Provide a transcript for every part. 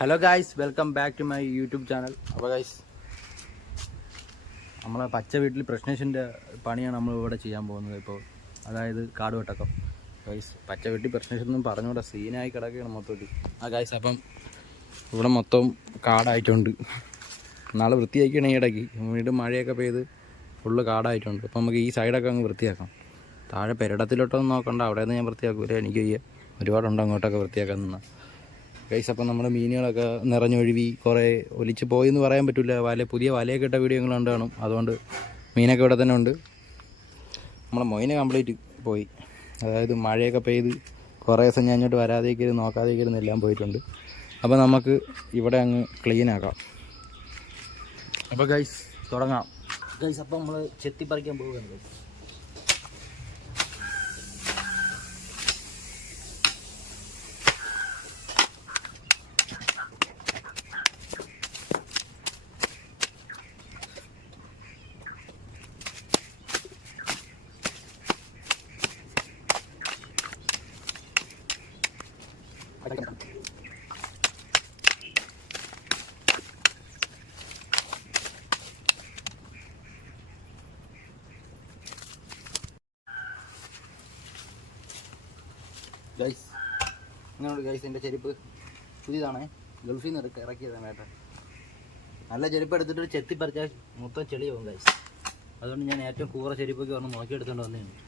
Hello guys welcome back to my YouTube channel അപ്പോൾ guys നമ്മളെ പച്ച വീട്ടിൽ പ്രശ്നേഷന്റെ പണിയാണ് നമ്മൾ ഇവിടെ ചെയ്യാൻ പോകുന്നത് ഇപ്പോൾ അതായത് കാട് വെട്ടക്കം. ഗൈസ് പച്ച വീട്ടിൽ പ്രശ്നേഷൻ ഒന്നും പറഞ്ഞുകൂടെ. സീനായി കിടക്കുകയാണ് മൊത്തത്തിൽ. ആ ഗായ്സ് അപ്പം ഇവിടെ മൊത്തം കാടായിട്ടുണ്ട്. നാളെ വൃത്തിയാക്കിയാണ് ഈ ഇടയ്ക്ക്. വീണ്ടും മഴയൊക്കെ പെയ്ത് ഫുള്ള് കാടായിട്ടുണ്ട്. അപ്പോൾ നമുക്ക് ഈ സൈഡൊക്കെ അങ്ങ് വൃത്തിയാക്കാം. താഴെ പെരടത്തിലോട്ടൊന്നും നോക്കണ്ട. അവിടെ നിന്ന് ഞാൻ വൃത്തിയാക്കൂല. എനിക്ക് ഒരുപാടുണ്ട് അങ്ങോട്ടൊക്കെ വൃത്തിയാക്കാൻ നിന്നാൽ ഗൈസ് അപ്പം നമ്മുടെ മീനുകളൊക്കെ നിറഞ്ഞൊഴുകി കുറേ ഒലിച്ച് പോയി എന്ന് പറയാൻ പറ്റില്ല. വല പുതിയ വലയൊക്കെ ഇട്ട വീഡിയോ കണ്ടു കാണും. അതുകൊണ്ട് മീനൊക്കെ ഇവിടെ തന്നെ ഉണ്ട്. നമ്മളെ മൊയിന് കംപ്ലീറ്റ് പോയി. അതായത് മഴയൊക്കെ പെയ്ത് കുറേ ദിവസം ഞാൻ ഇങ്ങോട്ട് വരാതേക്ക് നോക്കാതേക്ക് എല്ലാം പോയിട്ടുണ്ട്. അപ്പോൾ നമുക്ക് ഇവിടെ അങ്ങ് ക്ലീൻ ആക്കാം. അപ്പോൾ ഗൈസ് തുടങ്ങാം. ഗൈസ് അപ്പം നമ്മൾ ചെത്തിപ്പറിക്കാൻ പോവുകയാണ് ഗൈസ്. ഗൈസ് ഇങ്ങനെയുണ്ട് ഗൈസ് എന്റെ ചെരുപ്പ്. പുതിയതാണേ. ഗൾഫിൽ നിന്ന് ഇറക്കി ഇറക്കിയതാണ് ഏട്ടാ. നല്ല ചെരുപ്പ് എടുത്തിട്ട് ചെത്തി പറിച്ചാൽ മൊത്തം ചെളിയാവും ഗൈസ് അതുകൊണ്ട് ഞാൻ ഏറ്റവും കൂറ ചെരുപ്പൊക്കെ വന്ന് നോക്കിയെടുത്തോണ്ട് വന്നതാണ്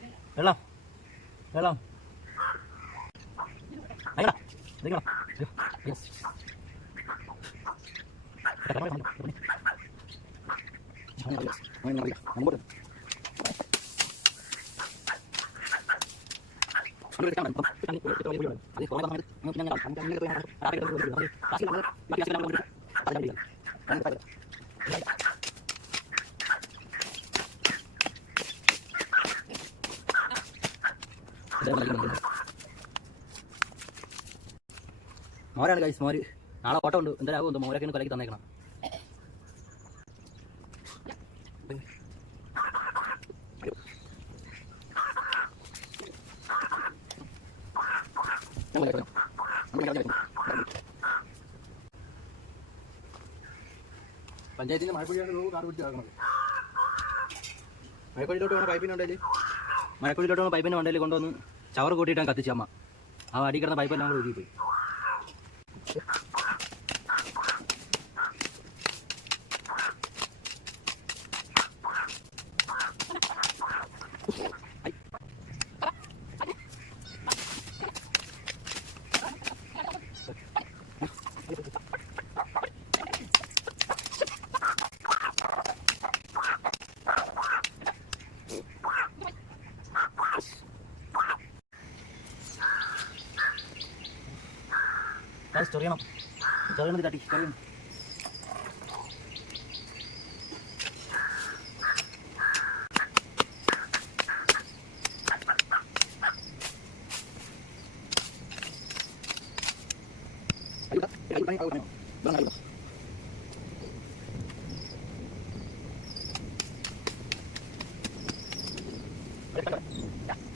വെള്ളം. വെള്ളം. അയ്യടാ ഇതെങ്ങനെ യെസ് മോരാണ് കൈസ് മോര്. നാളെ ഓട്ടം ഉണ്ട്. എന്തായാലും ആകും മോരൊക്കെ കലക്കി തന്നേക്കണം. പഞ്ചായത്തിന്റെ മഴക്കുഴിയാണ് കാർ പിടിച്ച് ആക്കണത് മഴക്കുഴിയിലോട്ട് വേണം പൈപ്പിന് ഉണ്ടെങ്കിൽ പൈപ്പിന്റെ മണ്ടയിൽ കൊണ്ടുവന്ന് ചവർ കൂട്ടിയിട്ടാണ് കത്തിച്ച അമ്മ. ആ അടി കിടന്ന പൈപ്പെല്ലാം കൂടെ Story emang storya mati tadi storya Yeah.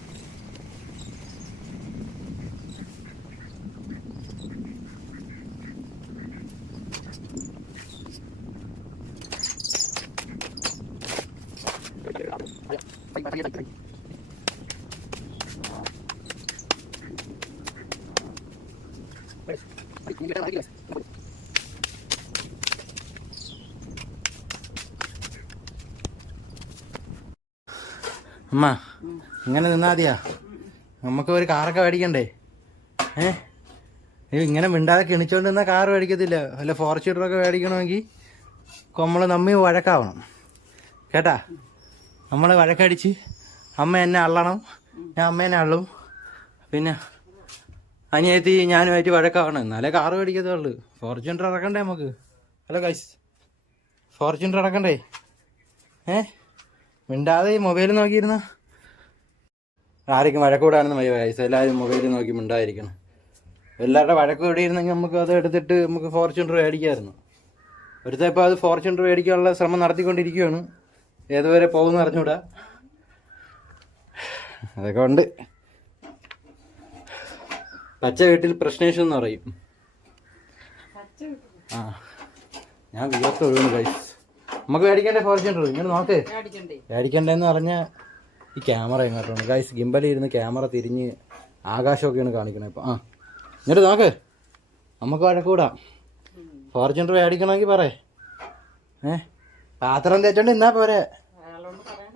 അമ്മ ഇങ്ങനെ നിന്നാ മതിയാ. നമുക്ക് ഒരു കാറൊക്കെ മേടിക്കണ്ടേ? ഏ? ഇങ്ങനെ മിണ്ടാതെ കിണിച്ചോണ്ട് നിന്നാ കാറ് മേടിക്കത്തില്ല. വല്ല ഫോർച്യൂണറൊക്കെ മേടിക്കണമെങ്കിൽ കൊമ്മൾ നമ്മി വഴക്കാവണം. കേട്ടാ? നമ്മൾ വഴക്കടിച്ച് അമ്മ എന്നെ അള്ളണം ഞാൻ അമ്മേനെ അള്ളും. പിന്നെ അനിയത്തി ഞാനുമായിട്ട് വഴക്കാവണം എന്നാലേ കാറ് മേടിക്കത്തേ ഉള്ളൂ ഫോർച്യൂണർ ഇറക്കണ്ടേ നമുക്ക്? ഹലോ കൈസ് ഫോർച്യൂണർ ഇറക്കണ്ടേ ഏ? മിണ്ടാതെ മൊബൈൽ നോക്കിയിരുന്ന? ആർക്കും വഴക്കൂടാണെന്ന് മതി കൈസ് എല്ലാവരും മൊബൈൽ നോക്കി മിണ്ടായിരിക്കണം എല്ലാവരുടെ വഴക്ക് കൂടിയിരുന്നെങ്കിൽ നമുക്ക് അത് എടുത്തിട്ട് നമുക്ക് ഫോർച്യൂണർ മേടിക്കാമായിരുന്നു ഒരുത്ത ഇപ്പോൾ അത് ഫോർച്യൂണർ മേടിക്കാനുള്ള ശ്രമം നടത്തിക്കൊണ്ടിരിക്കുകയാണ്. ഏതുവരെ പോകുമെന്ന് അറിഞ്ഞൂടാ? അതൊക്കെ ഉണ്ട്. പച്ച വീട്ടിൽ പ്രശ്നേഷം എന്ന് പറയും. ആ ഞാൻ വിയർത്ത് ഒഴുകുന്നു ഗൈസ് നമുക്ക് മേടിക്കണ്ടേ ഫോർച്യൂണർ ഇങ്ങനെ നോക്ക്. മേടിക്കണ്ടേന്ന് പറഞ്ഞ ഈ ക്യാമറ എങ്ങോട്ടാണ് ഗൈസ് ഗിംബലി ഇരുന്ന് ക്യാമറ തിരിഞ്ഞ് ആകാശമൊക്കെയാണ് കാണിക്കണേ ഇപ്പം. ആ എന്നിട്ട് നോക്ക്. നമുക്ക് വഴക്കൂടാം. ഫോർച്യൂണർ മേടിക്കണമെങ്കിൽ പറയേ. ഏ? പാത്രം തേച്ചോണ്ട് എന്നാ പോരെ.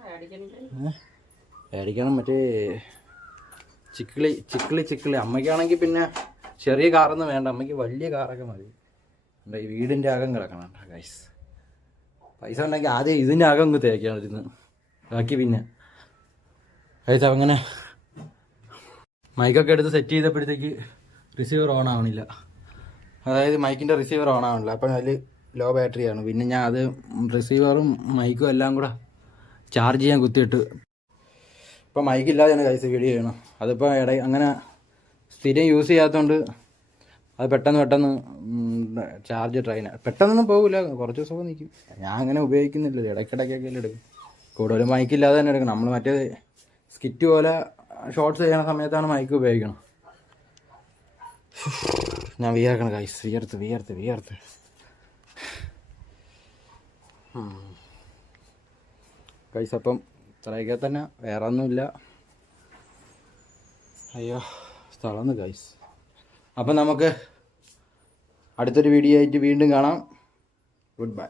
പേടിക്കണം മേടിക്കണം മറ്റേ ചിക്കിളി ചിക്കിളി ചിക്കിളി. അമ്മയ്ക്കാണെങ്കിൽ പിന്നെ ചെറിയ കാറൊന്നും വേണ്ട. അമ്മയ്ക്ക് വലിയ കാറൊക്കെ മതി. എന്താ ഈ വീടിന്റെ അകം കിടക്കണം ഗൈസ് പൈസ ഉണ്ടെങ്കിൽ ആദ്യം ഇതിന്റെ അകം അങ്ങ് തേക്കാണ് ഇരുന്ന്. ബാക്കി പിന്നെ. ഗൈസ് അങ്ങനെ മൈക്കൊക്കെ എടുത്ത് സെറ്റ് ചെയ്തപ്പോഴത്തേക്ക് റിസീവർ ഓൺ ആവണില്ല. അതായത് മൈക്കിന്റെ റിസീവർ ഓൺ ആവണില്ല. അപ്പം അതിൽ ലോ ബാറ്ററി ആണ്. പിന്നെ ഞാൻ അത് റിസീവറും മൈക്കും എല്ലാം കൂടെ ചാർജ് ചെയ്യാൻ കുത്തിയിട്ട് ഇപ്പം മൈക്കില്ലാതെയാണ് കൈസ് വീഡിയോ ചെയ്യണം. അതിപ്പോൾ ഇട അങ്ങനെ സ്ഥിരം യൂസ് ചെയ്യാത്തതുകൊണ്ട് അത് പെട്ടെന്ന് പെട്ടെന്ന് ചാർജ് ട്രെയിൻ പെട്ടെന്നൊന്നും പോകില്ല കുറച്ച് ദിവസം നിൽക്കും ഞാൻ അങ്ങനെ ഉപയോഗിക്കുന്നില്ല. ഇടയ്ക്കിടയ്ക്കൊക്കെ എടുക്കും. കൂടുതലും മൈക്കില്ലാതെ തന്നെ എടുക്കണം. നമ്മൾ മറ്റേ സ്കിറ്റ് പോലെ ഷോർട്ട്സ് ചെയ്യണ സമയത്താണ് മൈക്ക് ഉപയോഗിക്കണം. ഞാൻ വിയർക്കണം കൈസ് വിയർത്ത് വിയർത്ത് വിയർത്ത്. കൈസ് അപ്പം ഇത്രയൊക്കെ തന്നെ. വേറെ ഒന്നുമില്ല അയ്യോ സ്ഥലം കൈസ്. അപ്പം നമുക്ക് അടുത്തൊരു വീഡിയോ ആയിട്ട് വീണ്ടും കാണാം. Good bye